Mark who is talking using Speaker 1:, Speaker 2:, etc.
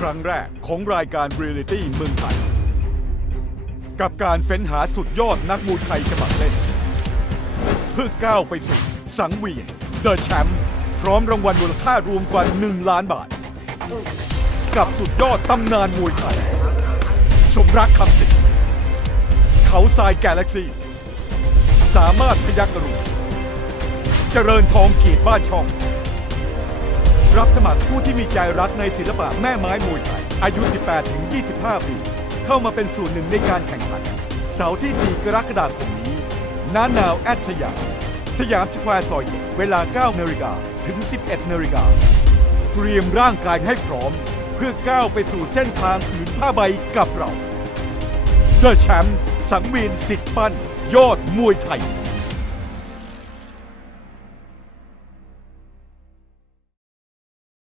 Speaker 1: ครั้งแรกของรายการเรียลิตี้เมืองไทย กับการเฟ้นหาสุดยอดนักมวยไทยสมัครเล่น เพื่อก้าวไปสู่สังเวียนเดอะแชมป์พร้อมรางวัลมูลค่ารวมกว่า 1 ล้านบาท กับสุดยอดตำนานมวยไทย สมรักคำสิงเขาทรายแกลเล็กซี่ สามารถพยักกรุณเจริญทองเกียรติบ้านช่อง รับสมัครผู้ที่มีใจรักในศิลปะแม่ไม้มวยไทย อายุ 18-25 ปี เข้ามาเป็นส่วนหนึ่งในการแข่งขัน เสาร์ที่ 4 กรกฎาคมนี้น้านาวแอดสยาม สยามสแควร์ซอยเจ็ดเวลา 9นาฬิกาถึง 11นาฬิกาเตรียมร่างกายให้พร้อม เพื่อก้าวไปสู่เส้นทางผืนผ้าใบกับเราเดอะแชมป์สังเวียนสิทธิ์ปั้นยอดมวยไทย